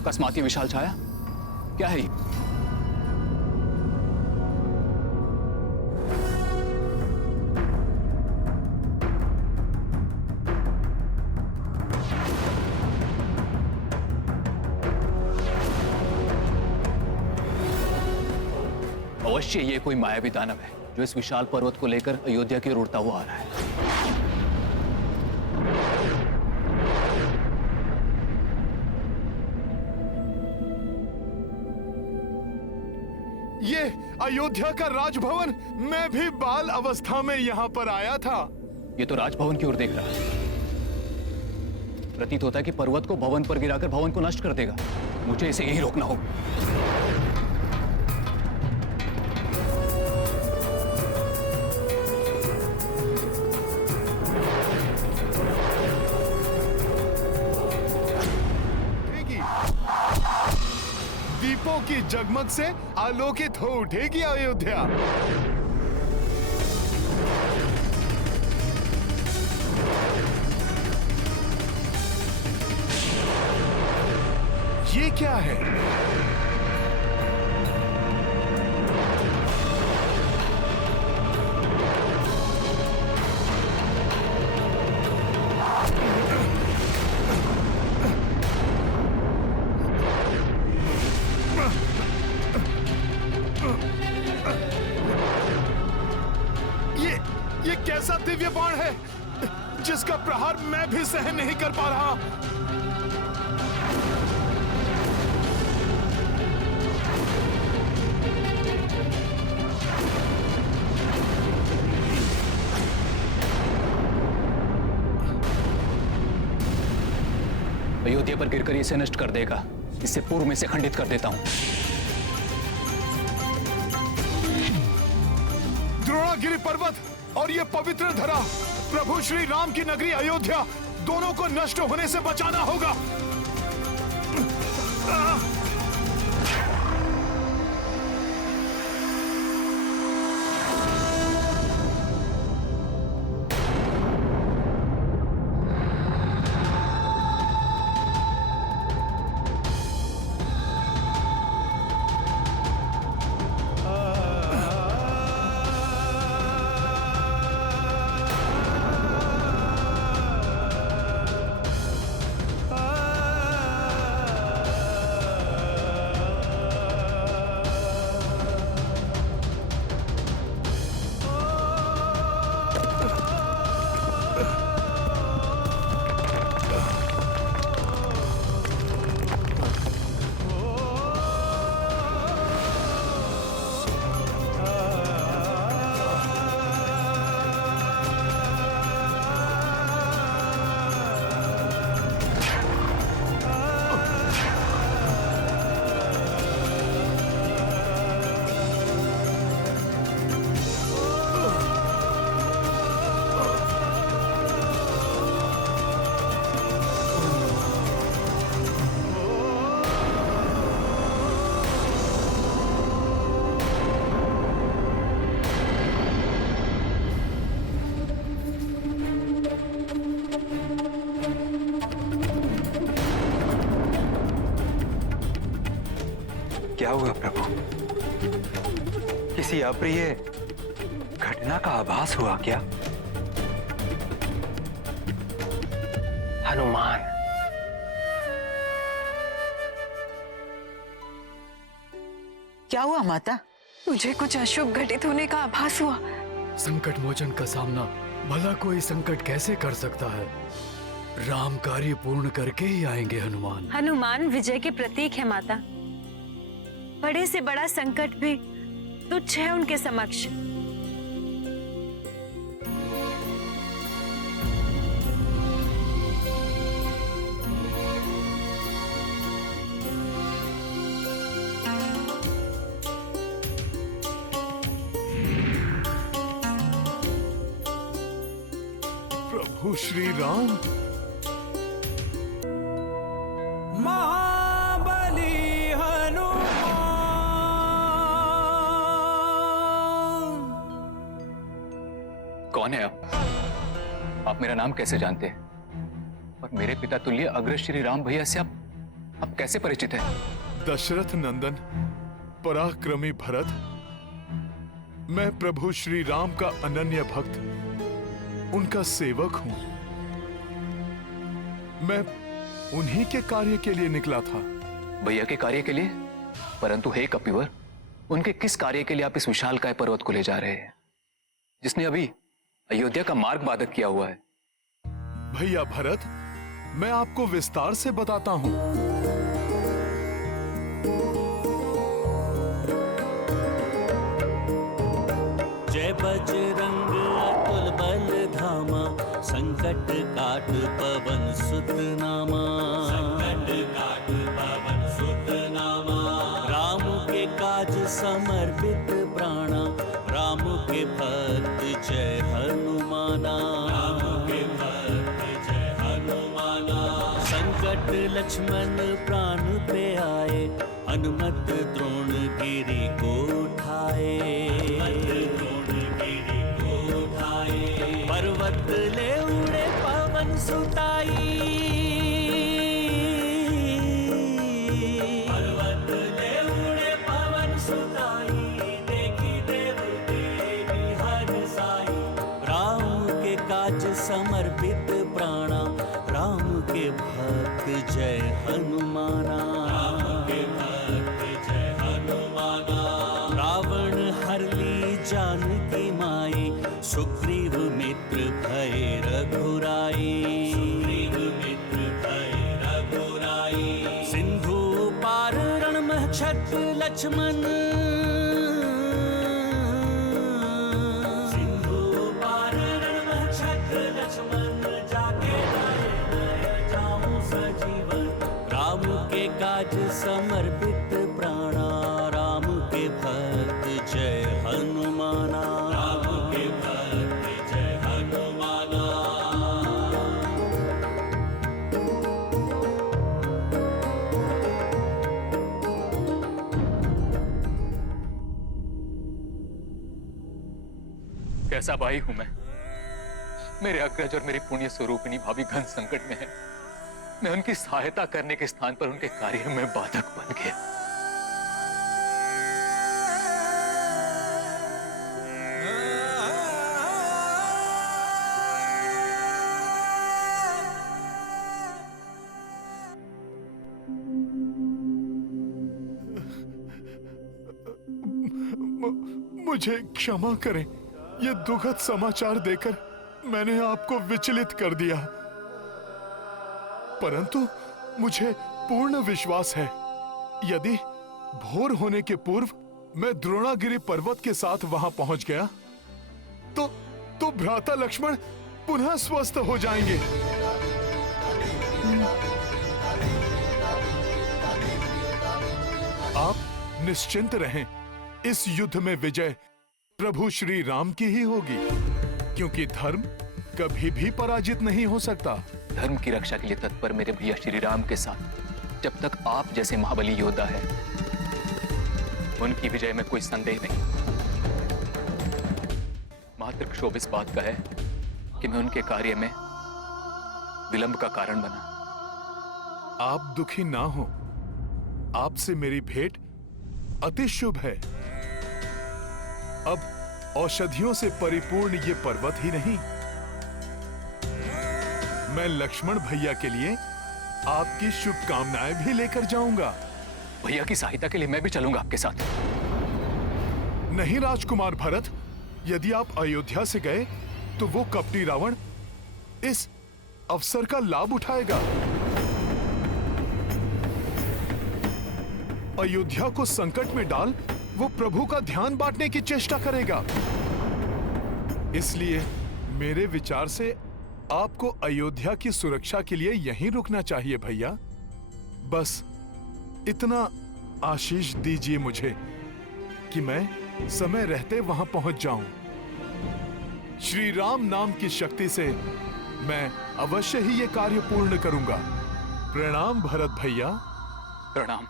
अकस्मात ये विशाल छाया क्या है ये? अवश्य ये कोई मायावी दानव है जो इस विशाल पर्वत को लेकर अयोध्या की ओर उड़ता हुआ आ रहा है। ये अयोध्या का राजभवन, मैं भी बाल अवस्था में यहाँ पर आया था। ये तो राजभवन की ओर देख रहा है। प्रतीत होता है कि पर्वत को भवन पर गिराकर भवन को नष्ट कर देगा। मुझे इसे यही रोकना होगा। दीपों की जगमग से आलोकित हो उठेगी अयोध्या। ये क्या है? ये कैसा दिव्य बाण है जिसका प्रहार मैं भी सहन नहीं कर पा रहा। अयोध्या पर गिरकर इसे नष्ट कर देगा। इससे पूर्व में से खंडित कर देता हूं। द्रोणागिरि पर्वत और ये पवित्र धरा, प्रभु श्री राम की नगरी अयोध्या, दोनों को नष्ट होने से बचाना होगा। क्या हुआ प्रभु? किसी अप्रिय घटना का आभास हुआ क्या? हनुमान, क्या हुआ माता? मुझे कुछ अशुभ घटित होने का आभास हुआ। संकट मोचन का सामना भला कोई संकट कैसे कर सकता है? राम कार्य पूर्ण करके ही आएंगे हनुमान। हनुमान विजय के प्रतीक है माता। बड़े से बड़ा संकट भी तुच्छ है उनके समक्ष। प्रभु श्री राम, कौन है आप मेरा नाम कैसे जानते हैं? और मेरे पिता तुल्य अग्र श्री राम भैया से आप आप कैसे परिचित हैं? दशरथ नंदन पराक्रमी भरत, मैं प्रभु श्री राम का अनन्य भक्त, उनका सेवक हूं। मैं उन्हीं के कार्य के लिए निकला था। भैया के कार्य के लिए? परंतु हे कपिवर, उनके किस कार्य के लिए आप इस विशालकाय पर्वत को ले जा रहे हैं, जिसने अभी अयोध्या का मार्ग बाधक किया हुआ है? भैया भरत, मैं आपको विस्तार से बताता हूं। जय बजरंग अतुल बल धामा, संकट काट पवन सुत नामा। संकट काट पवन सुत नामा। राम के काज समर्पित प्राणा, राम के भक्त जय हनुमाना। राम के भक्त जय हनुमाना। संकट लक्ष्मण प्राण पे आए, हनुमत द्रोण गिरि को उठाए। पर्वत ले उड़े पवन सुताई, पर्वत ले उड़े पवन सुताई। देखी देव देवी हर साई, राम के काज समर्पित प्राणा, राम के भक्त जय हनुमाना। राम के भक्त जय हनुमाना। रावण हर ली जानकी माई, सुग्रीव मित्र भय रघुराई। सुग्रीव मित्र भय रघुराई। सिंधु पार रणमहक्षत लक्ष्मण, सिंधु पार रणमहक्षत लक्ष्मण। जाके लाए जाऊं सजीवन, राम के काज समर्पित प्राणा, राम के भक्त जय हनुमाना। राम के भक्त जय हनुमाना। कैसा भाई हूं मेरे अग्रज और मेरी पुण्य स्वरूपिणी भाभी घन संकट में है। मैं उनकी सहायता करने के स्थान पर उनके कार्य में बाधक बन गया। मुझे क्षमा करें, यह दुखद समाचार देकर मैंने आपको विचलित कर दिया, परंतु मुझे पूर्ण विश्वास है, यदि भोर होने के पूर्व मैं द्रोणागिरि पर्वत के साथ वहां पहुंच गया तो भ्राता लक्ष्मण पुनः स्वस्थ हो जाएंगे। आप निश्चिंत रहें, इस युद्ध में विजय प्रभु श्री राम की ही होगी, क्योंकि धर्म कभी भी पराजित नहीं हो सकता। धर्म की रक्षा के लिए तत्पर मेरे भैया श्री राम के साथ जब तक आप जैसे महाबली योद्धा है, उनकी विजय में कोई संदेह नहीं। मात्र क्षोभ इस बात का है कि मैं उनके कार्य में विलंब का कारण बना। आप दुखी ना हो, आपसे मेरी भेंट अति शुभ है। अब औषधियों से परिपूर्ण ये पर्वत ही नहीं, मैं लक्ष्मण भैया के लिए आपकी शुभकामनाएं भी लेकर जाऊंगा। भैया की सहायता के लिए मैं भी चलूंगा आपके साथ। नहीं राजकुमार भरत, यदि आप अयोध्या से गए तो वो कपटी रावण इस अवसर का लाभ उठाएगा। अयोध्या को संकट में डाल वो प्रभु का ध्यान बांटने की चेष्टा करेगा। इसलिए मेरे विचार से आपको अयोध्या की सुरक्षा के लिए यहीं रुकना चाहिए भैया। बस इतना आशीष दीजिए मुझे कि मैं समय रहते वहां पहुंच जाऊं। श्री राम नाम की शक्ति से मैं अवश्य ही ये कार्य पूर्ण करूंगा। प्रणाम भरत भैया। प्रणाम।